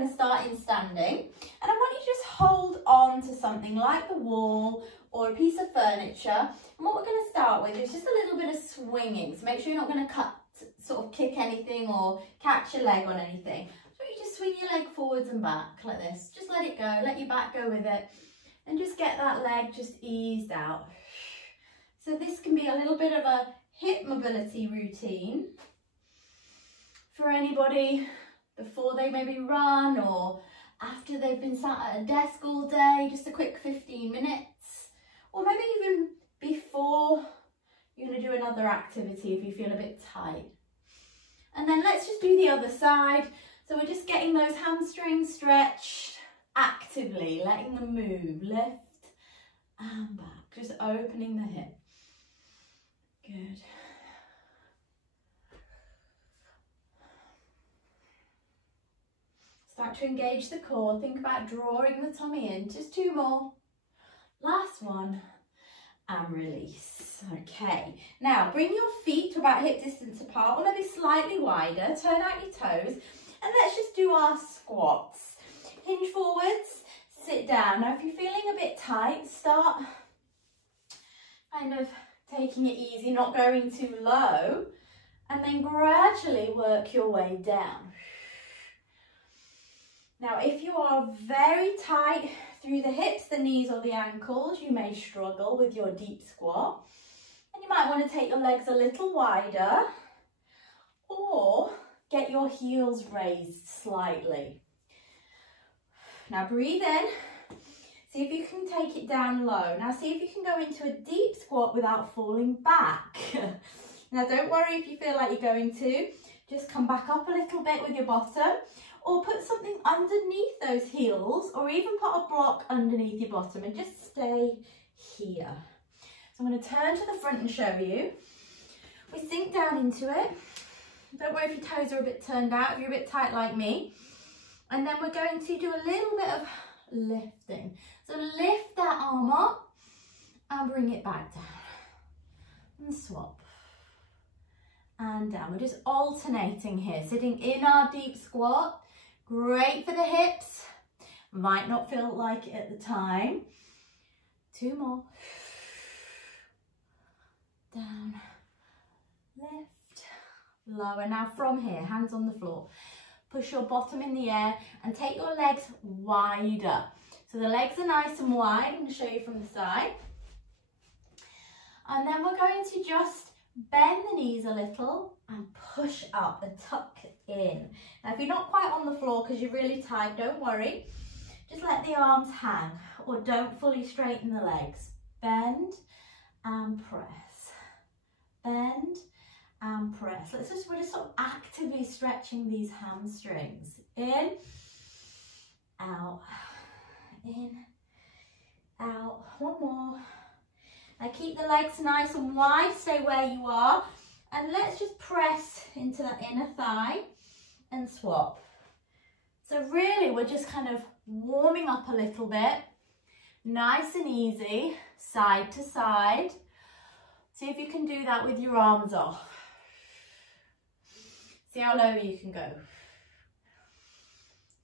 We're going to start in standing, and I want you to just hold on to something like the wall or a piece of furniture. And what we're going to start with is just a little bit of swinging. So make sure you're not going to sort of kick anything or catch your leg on anything. So you just swing your leg forwards and back like this. Just let it go, let your back go with it, and just get that leg just eased out. So this can be a little bit of a hip mobility routine for anybody before they maybe run or after they've been sat at a desk all day, just a quick 15 minutes, or maybe even before you're going to do another activity if you feel a bit tight. And then let's just do the other side. So we're just getting those hamstrings stretched actively, letting them move, lift and back, just opening the hip. Good. Start to engage the core. Think about drawing the tummy in. Just 2 more. Last one. And release. Okay. Now bring your feet to about hip distance apart or maybe slightly wider. Turn out your toes. And let's just do our squats. Hinge forwards. Sit down. Now if you're feeling a bit tight, start kind of taking it easy, not going too low. And then gradually work your way down. Now, if you are very tight through the hips, the knees or the ankles, you may struggle with your deep squat. And you might want to take your legs a little wider or get your heels raised slightly. Now, breathe in. See if you can take it down low. Now, see if you can go into a deep squat without falling back. Now, don't worry if you feel like you're going to. Just come back up a little bit with your bottom. Or put something underneath those heels, or even put a block underneath your bottom and just stay here. So I'm going to turn to the front and show you. We sink down into it. Don't worry if your toes are a bit turned out, if you're a bit tight like me. And then we're going to do a little bit of lifting. So lift that arm up and bring it back down. And swap. And down. We're just alternating here, sitting in our deep squat. Great for the hips. Might not feel like it at the time. 2 more. Down. Lift. Lower. Now from here, hands on the floor. Push your bottom in the air and take your legs wider. So the legs are nice and wide. I'm going to show you from the side. And then we're going to just bend the knees a little and push up and tuck in. Now if you're not quite on the floor because you're really tight, don't worry. Just let the arms hang or don't fully straighten the legs. Bend and press. Bend and press. We're just sort of actively stretching these hamstrings. In, out, in, out. 1 more. Now keep the legs nice and wide, stay where you are, and let's just press into that inner thigh and swap. So really we're just kind of warming up a little bit, nice and easy, side to side. See if you can do that with your arms off. See how low you can go.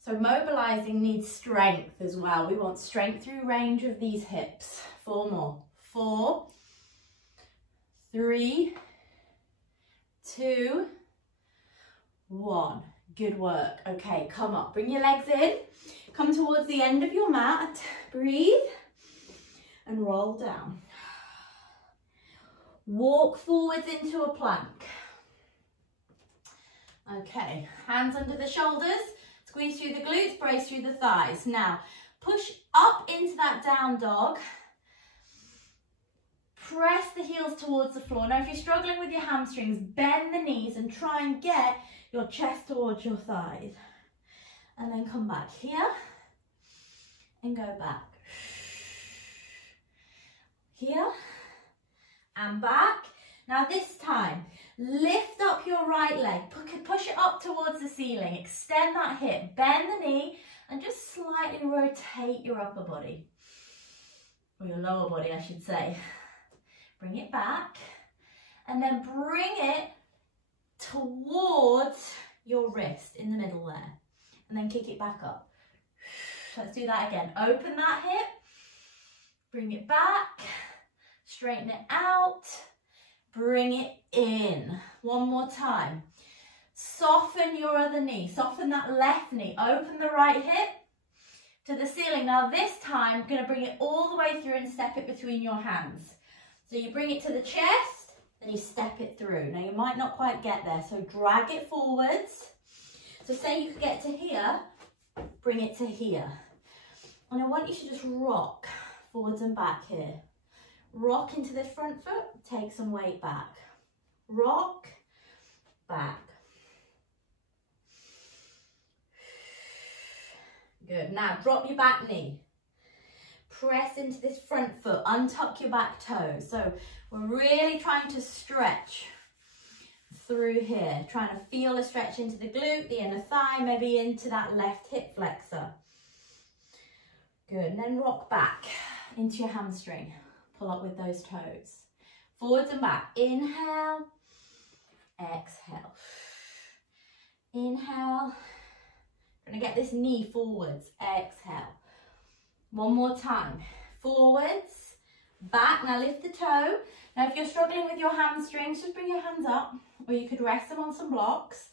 So mobilizing needs strength as well. We want strength through range of these hips. 4 more. 4, 3, 2, 1. Good work. Okay, come up. Bring your legs in. Come towards the end of your mat. Breathe and roll down. Walk forwards into a plank. Okay, hands under the shoulders. Squeeze through the glutes, brace through the thighs. Now, push up into that down dog. Press the heels towards the floor. Now, if you're struggling with your hamstrings, bend the knees and try and get your chest towards your thighs. And then come back here and go back. Here and back. Now this time, lift up your right leg. Push it up towards the ceiling. Extend that hip. Bend the knee and just slightly rotate your upper body. Or your lower body, I should say. Bring it back and then bring it towards your wrist in the middle there. and then kick it back up. Let's do that again. Open that hip, bring it back, straighten it out, bring it in. One more time. Soften your other knee, soften that left knee, open the right hip to the ceiling. Now this time, I'm going to bring it all the way through and step it between your hands. So you bring it to the chest, then you step it through. Now you might not quite get there, so drag it forwards. So say you could get to here, bring it to here. And I want you to just rock forwards and back here. Rock into the front foot, take some weight back. Rock, back. Good. Now drop your back knee. Press into this front foot, untuck your back toes. So we're really trying to stretch through here, trying to feel a stretch into the glute, the inner thigh, maybe into that left hip flexor. Good. And then rock back into your hamstring. Pull up with those toes. Forwards and back. Inhale, exhale. Inhale. Gonna get this knee forwards. Exhale. One more time. Forwards, back. Now lift the toe. Now if you're struggling with your hamstrings, just bring your hands up, or you could rest them on some blocks.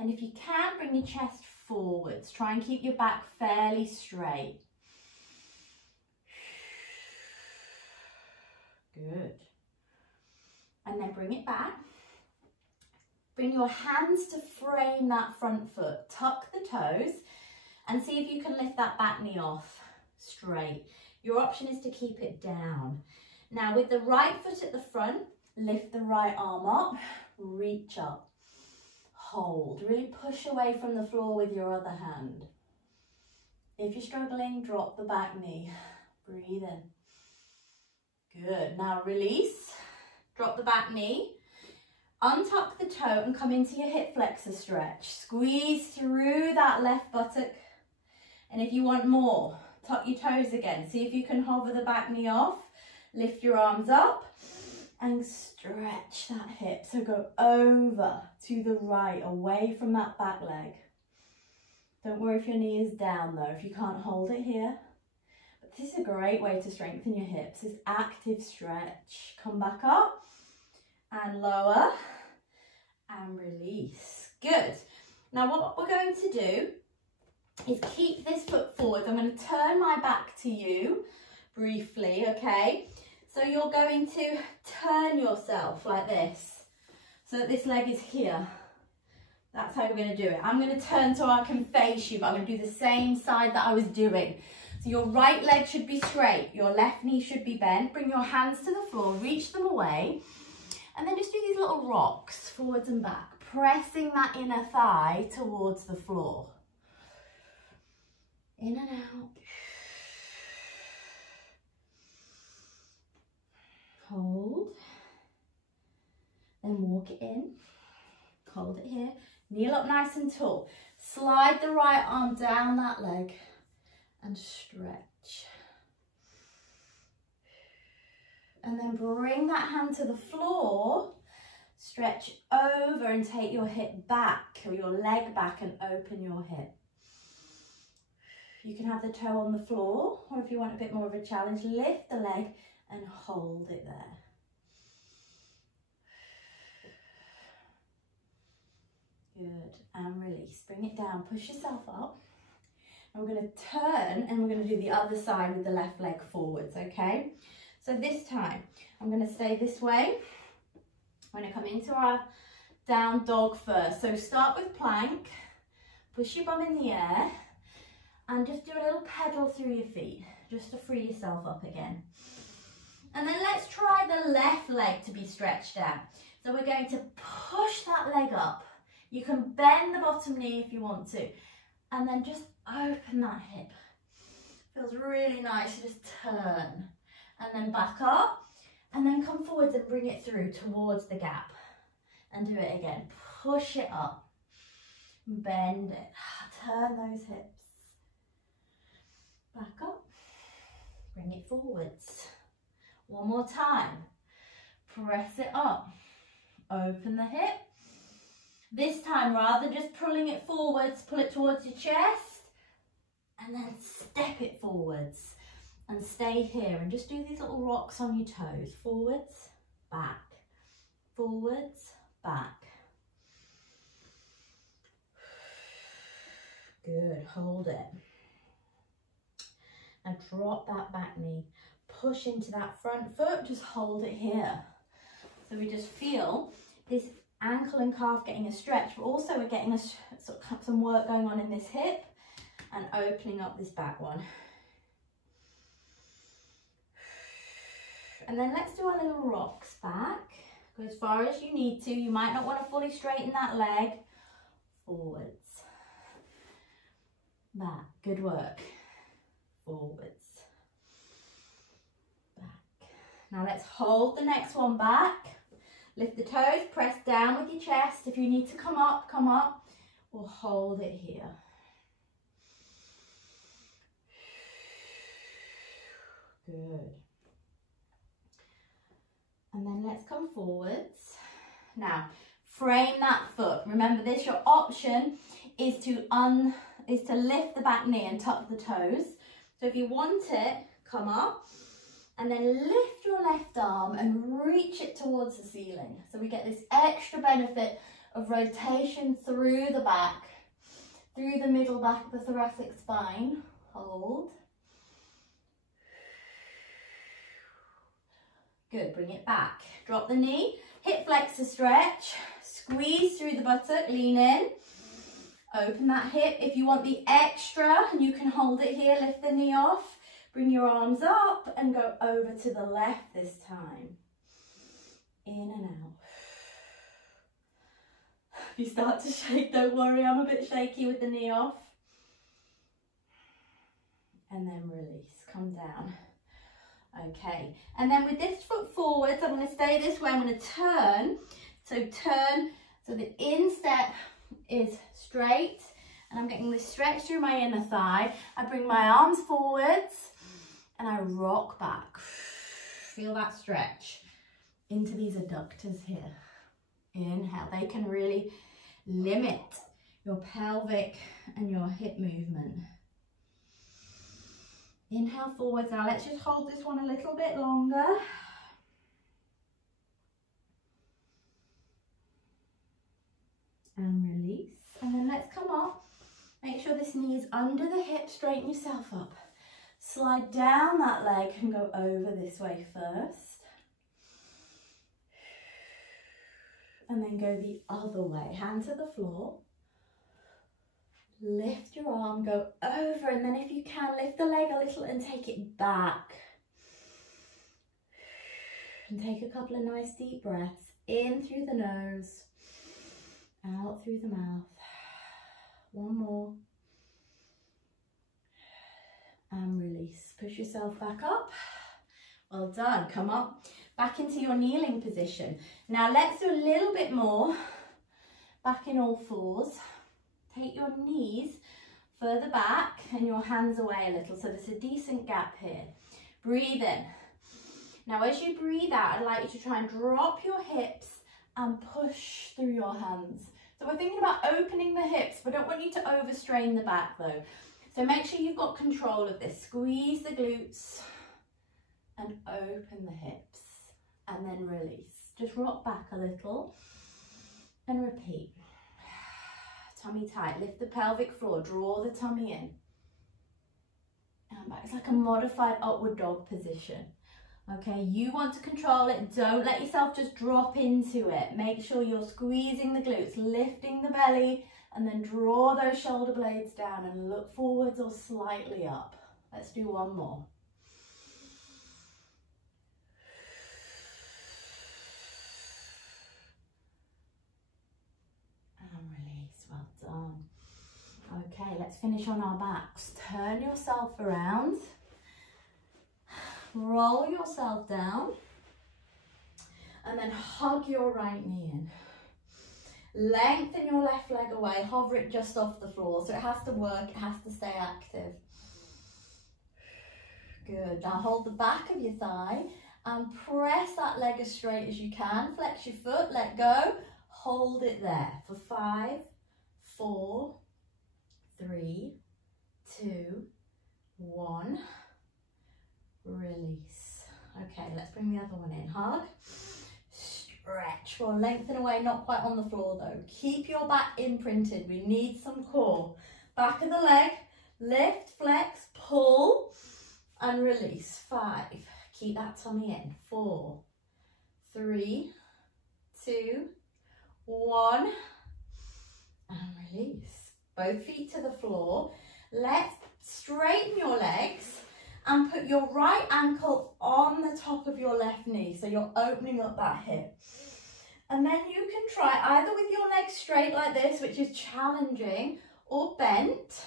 And if you can, bring your chest forwards. Try and keep your back fairly straight. Good. And then bring it back. Bring your hands to frame that front foot. Tuck the toes and see if you can lift that back knee off straight. Your option is to keep it down. Now with the right foot at the front, lift the right arm up, reach up, hold. Really push away from the floor with your other hand. If you're struggling, drop the back knee. Breathe in. Good. Now release. Drop the back knee. Untuck the toe and come into your hip flexor stretch. Squeeze through that left buttock. And if you want more, tuck your toes again. See if you can hover the back knee off. Lift your arms up and stretch that hip. So go over to the right, away from that back leg. Don't worry if your knee is down though, if you can't hold it here. But this is a great way to strengthen your hips, this active stretch. Come back up and lower and release. Good. Now what we're going to do is keep this foot forward. I'm going to turn my back to you briefly, okay? So you're going to turn yourself like this, so that this leg is here. That's how we're going to do it. I'm going to turn so I can face you, but I'm going to do the same side that I was doing. So your right leg should be straight, your left knee should be bent. Bring your hands to the floor, reach them away, and then just do these little rocks forwards and back, pressing that inner thigh towards the floor. In and out. Hold. Then walk it in. Hold it here. Kneel up nice and tall. Slide the right arm down that leg and stretch. And then bring that hand to the floor. Stretch over and take your hip back, or your leg back, and open your hip. You can have the toe on the floor, or if you want a bit more of a challenge, lift the leg and hold it there. Good, and release. Bring it down, push yourself up. And we're going to turn and we're going to do the other side with the left leg forwards, okay? So this time, I'm going to stay this way. I'm going to come into our down dog first. So start with plank, push your bum in the air, and just do a little pedal through your feet, just to free yourself up again. And then let's try the left leg to be stretched out. So we're going to push that leg up. You can bend the bottom knee if you want to. And then just open that hip. Feels really nice to just turn. And then back up. And then come forwards and bring it through towards the gap. And do it again. Push it up. Bend it. Turn those hips. Back up. Bring it forwards. One more time. Press it up. Open the hip. This time, rather than just pulling it forwards, pull it towards your chest and then step it forwards and stay here and just do these little rocks on your toes. Forwards, back, forwards, back. Good, hold it. Now drop that back knee, push into that front foot, just hold it here. So we just feel this ankle and calf getting a stretch, but also we're getting some work going on in this hip and opening up this back one. And then let's do our little rocks back. Go as far as you need to. You might not want to fully straighten that leg. Forwards, back, good work. Forwards, back. Now let's hold the next one back. Lift the toes, press down with your chest. If you need to come up, or hold it here. Good. And then let's come forwards. Now, frame that foot. Remember this, your option is to lift the back knee and tuck the toes. So if you want it, come up and then lift your left arm and reach it towards the ceiling. So we get this extra benefit of rotation through the back, through the middle back of the thoracic spine. Hold. Good, bring it back. Drop the knee, hip flexor stretch, squeeze through the buttock, lean in. Open that hip. If you want the extra, you can hold it here, lift the knee off, bring your arms up and go over to the left this time. In and out. If you start to shake, don't worry, I'm a bit shaky with the knee off. And then release, come down. Okay, and then with this foot forwards, I'm going to stay this way, I'm going to turn. So turn, so the instep is straight and I'm getting this stretch through my inner thigh. I bring my arms forwards and I rock back. Feel that stretch into these adductors here. Inhale, they can really limit your pelvic and your hip movement. Inhale forwards. Now let's just hold this one a little bit longer. And release. And then let's come up. Make sure this knee is under the hip. Straighten yourself up. Slide down that leg and go over this way first. And then go the other way. Hand to the floor. Lift your arm, go over, and then if you can, lift the leg a little and take it back. And take a couple of nice deep breaths. In through the nose, out through the mouth. One more. And release. Push yourself back up. Well done. Come up. Back into your kneeling position. Now let's do a little bit more. Back in all fours. Take your knees further back and your hands away a little, so there's a decent gap here. Breathe in. Now as you breathe out, I'd like you to try and drop your hips and push through your hands. So we're thinking about opening the hips, but I don't want you to overstrain the back though. So make sure you've got control of this. Squeeze the glutes and open the hips and then release. Just rock back a little and repeat. Tummy tight, lift the pelvic floor, draw the tummy in. And back. It's like a modified upward dog position. Okay, you want to control it. Don't let yourself just drop into it. Make sure you're squeezing the glutes, lifting the belly, and then draw those shoulder blades down and look forwards or slightly up. Let's do one more. Okay, let's finish on our backs. Turn yourself around, roll yourself down, and then hug your right knee in. Lengthen your left leg away, hover it just off the floor. So it has to work, it has to stay active. Good, now hold the back of your thigh and press that leg as straight as you can. Flex your foot, let go. hold it there for 5, 4, 3, 2, 1. Release. Okay, let's bring the other one in. Hug. Stretch. Well, lengthen away, not quite on the floor though. Keep your back imprinted. We need some core. Back of the leg. Lift, flex, pull, and release. 5. Keep that tummy in. 4, 3, 2, 1. And release. Both feet to the floor. Let's straighten your legs and put your right ankle on the top of your left knee. So you're opening up that hip. And then you can try either with your legs straight like this, which is challenging, or bent,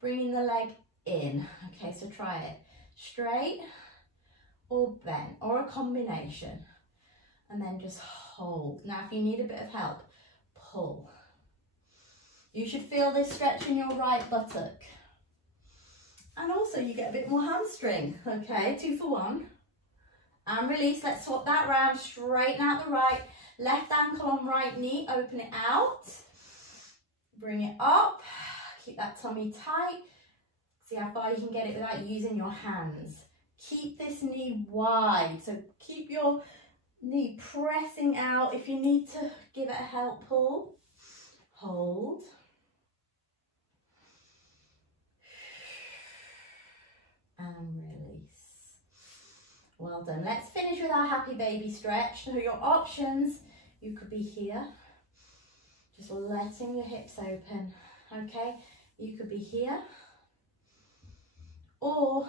bringing the leg in. Okay, so try it. Straight or bent, or a combination. And then just hold. Now, if you need a bit of help, pull. You should feel this stretch in your right buttock. And also you get a bit more hamstring. Okay, 2 for 1. And release. Let's swap that round. Straighten out the right. Left ankle on right knee. Open it out. Bring it up. Keep that tummy tight. See how far you can get it without using your hands. Keep this knee wide. So keep your knee pressing out. If you need to give it a help pull, hold. And release. Well done. Let's finish with our happy baby stretch. So your options, you could be here, just letting your hips open. Okay, you could be here, or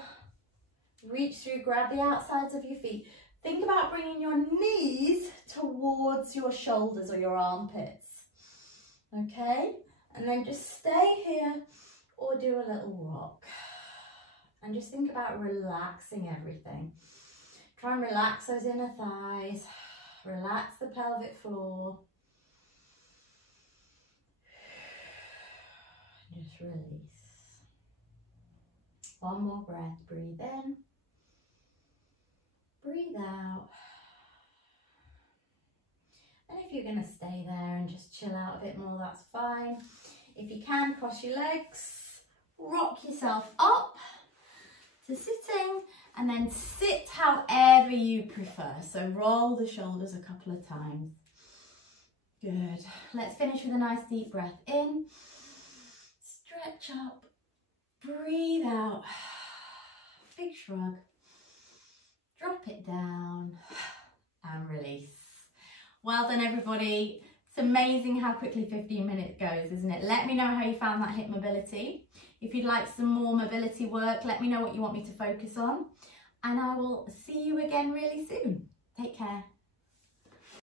reach through, grab the outsides of your feet. Think about bringing your knees towards your shoulders or your armpits. Okay, and then just stay here or do a little rock. And just think about relaxing everything. Try and relax those inner thighs. Relax the pelvic floor. Just release. One more breath. Breathe in. Breathe out. And if you're going to stay there and just chill out a bit more, that's fine. If you can, cross your legs. Rock yourself up to sitting, and then sit however you prefer. So roll the shoulders a couple of times. Good. Let's finish with a nice deep breath in. Stretch up. Breathe out. Big shrug. Drop it down and release. Well done, everybody. It's amazing how quickly 15 minutes goes, isn't it? Let me know how you found that hip mobility. If you'd like some more mobility work, let me know what you want me to focus on. And I will see you again really soon.